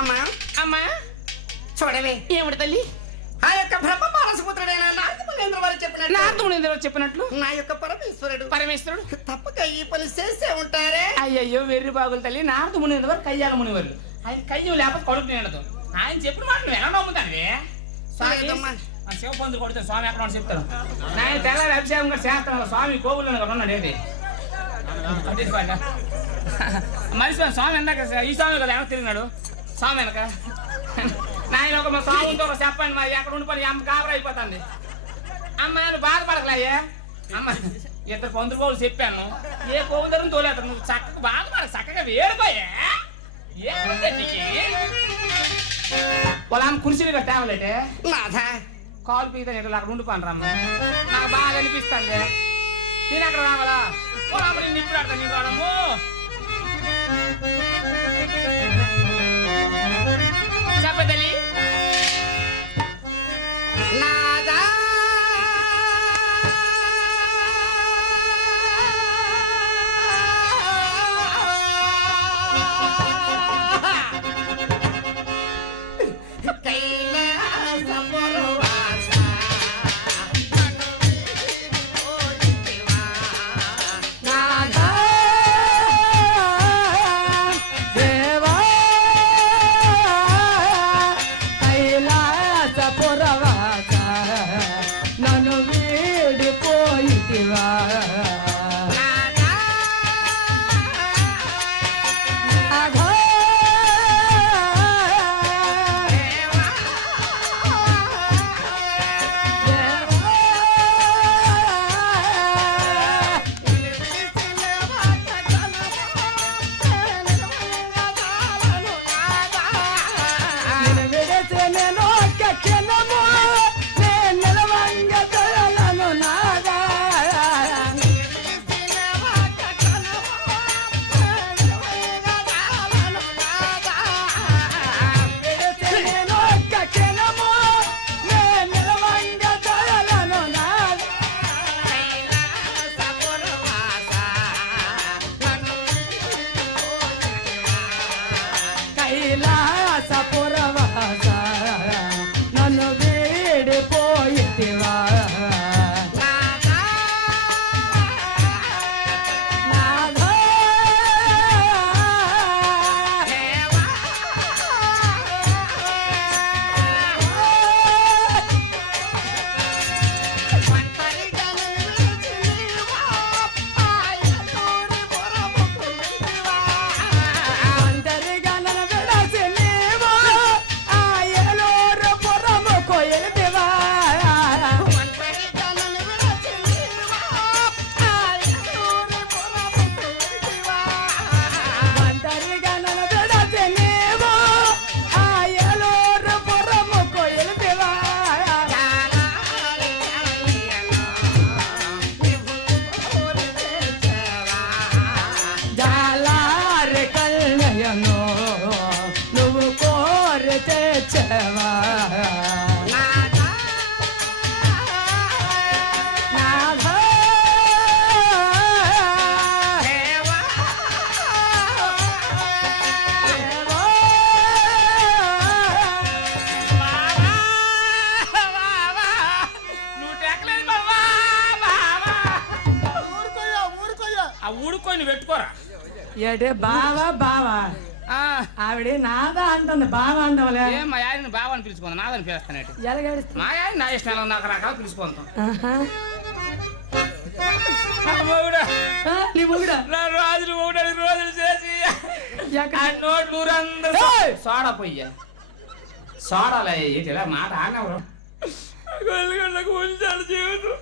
అమ్మా. అమ్మా. చూడవే. ఏమిటి తల్లి? ఆ యొక్క బ్రహ్మ మానసపుత్రుడైన నారదమునేంద్ర వారు చెప్పినట్టు. నారదముని చెప్పినట్లు. నా యొక్క పరమేశ్వరుడు. పరమేశ్వరుడు. తప్పక ఈ పని చేసే ఉంటారే. అయ్యయ్యో వెర్రి బాగులు తల్లి. నారద ముని వారు కయ్యాల ముని వారు ఆయన కయ్యం లేకపోతే కడుపు నిండదు. ఆయన చెప్పిన మాట నువ్వు ఎలా లేదమ్మా. ఆ శివపంతులు కొడుతాను స్వామి ఎక్కడ చెప్తాను నాయన తెల్లారి అభిషేకం కూడా చేస్తాను స్వామి కోవుల్లో కూడా ఉన్నాడు ఏంటి మర్చిపోయాను స్వామి. ఎందాక ఈ స్వామి కదా వెనక తిరిగినాడు? స్వామి వెనక. నాయన ఒక మా ఉంటే ఒక చెప్పండి మరి ఎక్కడ ఉండిపోయి అమ్మ కాబరా అయిపోతుంది. అమ్మ నువ్వు బాధపడకలాయే. అమ్మ ఇద్దరు పంతులు కోవులు చెప్పాను. ఏ దగ్గర తోలేతారు నువ్వు చక్కగా బాధపడ చక్కగా వేడిపోయా. వాళ్ళ ఆమె కుర్చీలు కట్టామలేటే కాలు పీత నేను అక్కడ ఉండిపోను రమ్మ. నాకు బాగా అనిపిస్తుంది. నేను అక్కడ రావాలా? నేను ఇప్పుడు అక్కడ నేను రావడము కళ్ళయను నువ్వు కోరి తెచ్చవా నాథా దేవా నువ్వు టెక్కలేదు బావా బావా. ఆ ఊడుకొని పెట్టుకోరా. ఏటే బావా బావా. ఆ, ఆవిడ నాదా అంటుంది బావా అంటవలే. ఏం మా యాడిని బావ అని పిలుచుకుందా నాదని పిలుస్తానేటి. ఎలాగేడుస్తా మా యాడి నా ఇష్టం నాకు రకాలు నీ మొగుడా. నా రోజులు రోజులు చేసి. ఎక్కడ? ఆ నోట్లు ఊరందరూ ఏయ్! సోడా పొయ్య. సోడాలే ఏంటి ఇలా మాట ఉంచాలి జీవితం!